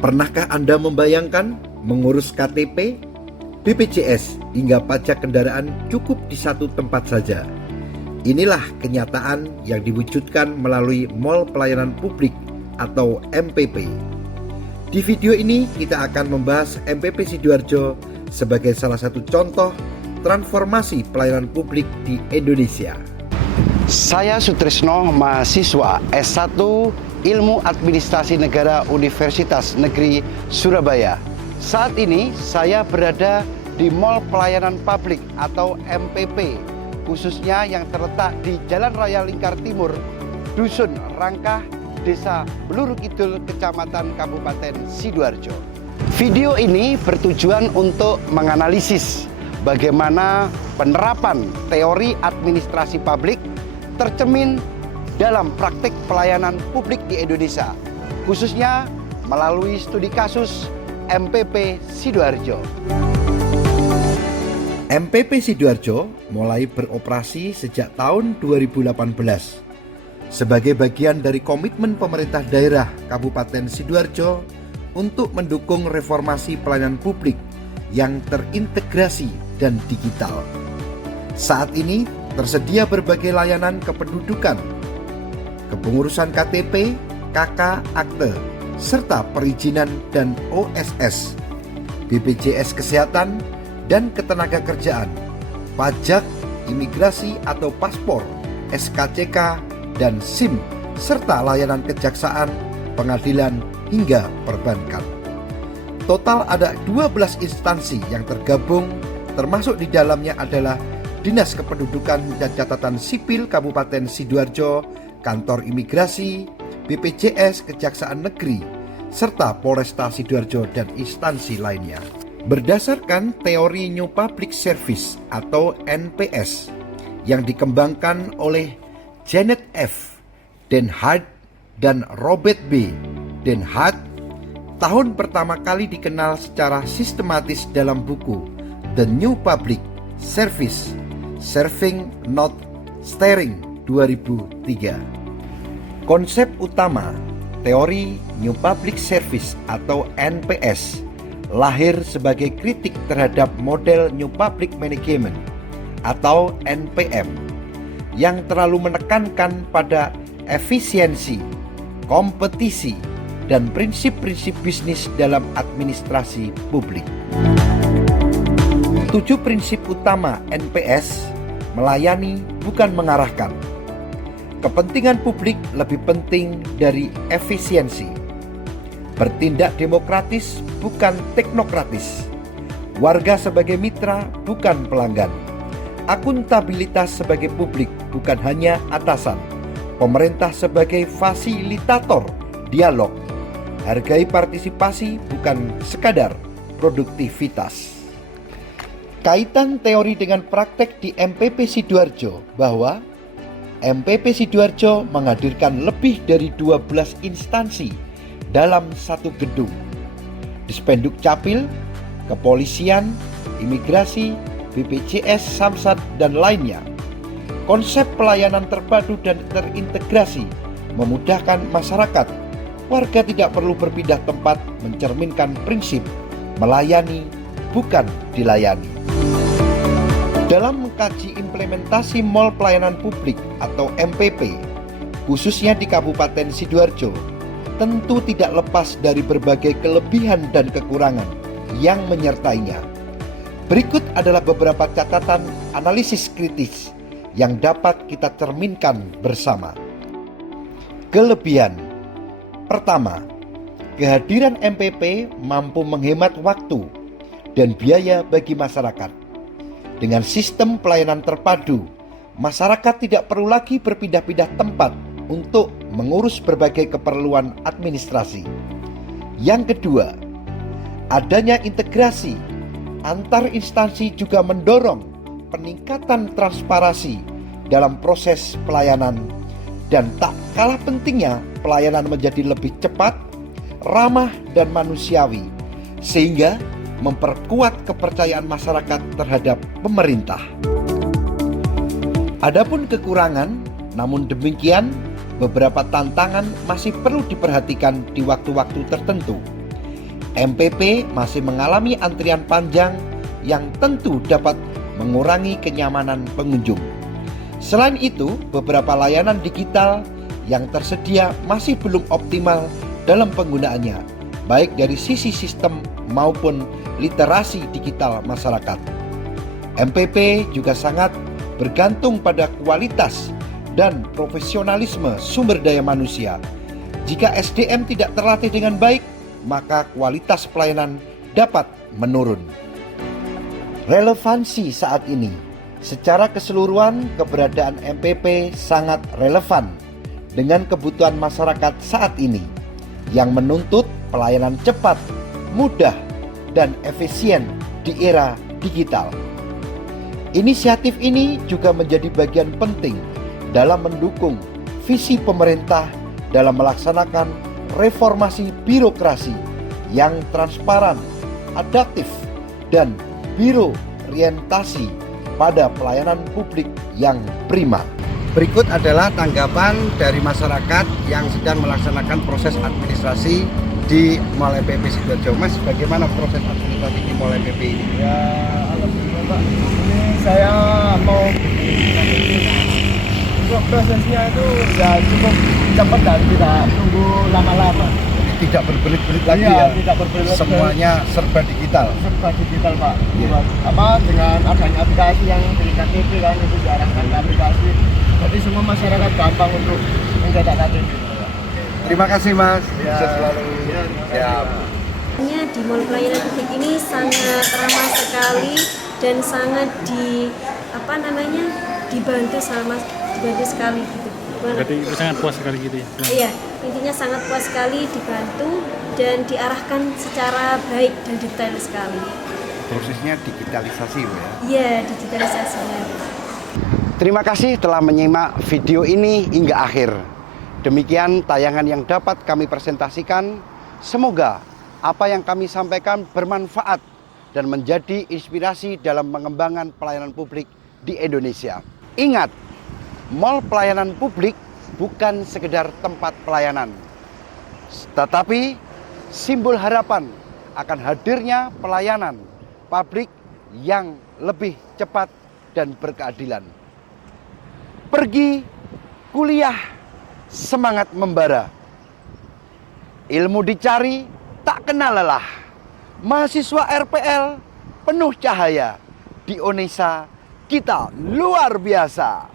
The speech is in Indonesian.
Pernahkah Anda membayangkan mengurus KTP, BPJS hingga pajak kendaraan cukup di satu tempat saja? Inilah kenyataan yang diwujudkan melalui Mall Pelayanan Publik atau MPP. Di video ini kita akan membahas MPP Sidoarjo sebagai salah satu contoh transformasi pelayanan publik di Indonesia. Saya Sutrisno, mahasiswa S1 Ilmu Administrasi Negara Universitas Negeri Surabaya. Saat ini saya berada di Mall Pelayanan Publik atau MPP, khususnya yang terletak di Jalan Raya Lingkar Timur, Dusun Rangkah, Desa Bluru Kidul, Kecamatan Kabupaten Sidoarjo. Video ini bertujuan untuk menganalisis bagaimana penerapan teori administrasi publik tercermin dalam praktik pelayanan publik di Indonesia, khususnya melalui studi kasus MPP Sidoarjo. MPP Sidoarjo mulai beroperasi sejak tahun 2018 sebagai bagian dari komitmen pemerintah daerah Kabupaten Sidoarjo untuk mendukung reformasi pelayanan publik yang terintegrasi dan digital. Saat ini tersedia berbagai layanan kependudukan, kepengurusan KTP, KK, akte, serta perizinan dan OSS, BPJS Kesehatan dan Ketenagakerjaan, pajak, imigrasi atau paspor, SKCK dan SIM, serta layanan kejaksaan, pengadilan hingga perbankan. Total ada 12 instansi yang tergabung, termasuk di dalamnya adalah Dinas Kependudukan dan Catatan Sipil Kabupaten Sidoarjo, Kantor Imigrasi, BPJS Kejaksaan Negeri, serta Polresta Sidoarjo dan instansi lainnya. Berdasarkan teori New Public Service atau NPS yang dikembangkan oleh Janet F. Den Hart dan Robert B. Den Hart, tahun pertama kali dikenal secara sistematis dalam buku The New Public Service, Serving Not Steering 2003. Konsep utama teori New Public Service atau NPS lahir sebagai kritik terhadap model New Public Management atau NPM yang terlalu menekankan pada efisiensi, kompetisi, dan prinsip-prinsip bisnis dalam administrasi publik. 7 prinsip utama NPS: melayani bukan mengarahkan, kepentingan publik lebih penting dari efisiensi, bertindak demokratis bukan teknokratis, warga sebagai mitra bukan pelanggan, akuntabilitas sebagai publik bukan hanya atasan, pemerintah sebagai fasilitator dialog, hargai partisipasi bukan sekadar produktivitas. Kaitan teori dengan praktek di MPP Sidoarjo bahwa MPP Sidoarjo menghadirkan lebih dari 12 instansi dalam satu gedung. Dispenduk Capil, Kepolisian, Imigrasi, BPJS, Samsat, dan lainnya. Konsep pelayanan terpadu dan terintegrasi memudahkan masyarakat. Warga tidak perlu berpindah tempat, mencerminkan prinsip melayani bukan dilayani. Dalam mengkaji implementasi Mall Pelayanan Publik atau MPP, khususnya di Kabupaten Sidoarjo, tentu tidak lepas dari berbagai kelebihan dan kekurangan yang menyertainya. Berikut adalah beberapa catatan analisis kritis yang dapat kita cerminkan bersama. Kelebihan. Pertama, kehadiran MPP mampu menghemat waktu dan biaya bagi masyarakat. Dengan sistem pelayanan terpadu, masyarakat tidak perlu lagi berpindah-pindah tempat untuk mengurus berbagai keperluan administrasi. Yang kedua, adanya integrasi antar instansi juga mendorong peningkatan transparansi dalam proses pelayanan, dan tak kalah pentingnya pelayanan menjadi lebih cepat, ramah, dan manusiawi, sehingga memperkuat kepercayaan masyarakat terhadap pemerintah. Adapun kekurangan, namun demikian beberapa tantangan masih perlu diperhatikan di waktu-waktu tertentu. MPP masih mengalami antrian panjang yang tentu dapat mengurangi kenyamanan pengunjung. Selain itu, beberapa layanan digital yang tersedia masih belum optimal dalam penggunaannya, baik dari sisi sistem maupun literasi digital masyarakat. MPP juga sangat bergantung pada kualitas dan profesionalisme sumber daya manusia. Jika SDM tidak terlatih dengan baik, maka kualitas pelayanan dapat menurun. Relevansi saat ini, secara keseluruhan keberadaan MPP sangat relevan dengan kebutuhan masyarakat saat ini yang menuntut pelayanan cepat, mudah, dan efisien di era digital. Inisiatif ini juga menjadi bagian penting dalam mendukung visi pemerintah dalam melaksanakan reformasi birokrasi yang transparan, adaptif, dan berorientasi pada pelayanan publik yang prima. Berikut adalah tanggapan dari masyarakat yang sedang melaksanakan proses administrasi di Mall MPP Sidoarjo. Mas, bagaimana proses administrasi di Mall MPP ini? Ya, alhamdulillah Pak. Ini saya mau untuk prosesnya itu ya cukup cepat dan tidak tunggu lama-lama. Tidak berbelit-belit lagi Iya, ya? tidak berbelit-belit. Semuanya serba digital. Serba digital Pak. Iya. Dengan adanya aplikasi yang dari KTP kan itu diarahkan ke aplikasi. Jadi semua masyarakat gampang untuk mencetak KTP. Terima kasih Mas. Ya. Sukses selalu. Ya. Di Mall Pelayanan Publik ini sangat ramah sekali dan sangat dibantu sekali gitu. Berarti itu sangat puas sekali gitu ya? Iya, intinya sangat puas sekali dibantu dan diarahkan secara baik dan detail sekali. Prosesnya digitalisasi ya? Iya, digitalisasinya. Terima kasih telah menyimak video ini hingga akhir. Demikian tayangan yang dapat kami presentasikan. Semoga apa yang kami sampaikan bermanfaat dan menjadi inspirasi dalam mengembangkan pelayanan publik di Indonesia. Ingat, Mall Pelayanan Publik bukan sekedar tempat pelayanan, tetapi simbol harapan akan hadirnya pelayanan publik yang lebih cepat dan berkeadilan. Pergi kuliah, semangat membara. Ilmu dicari, tak kenal lelah. Mahasiswa RPL penuh cahaya. Di Unesa kita luar biasa.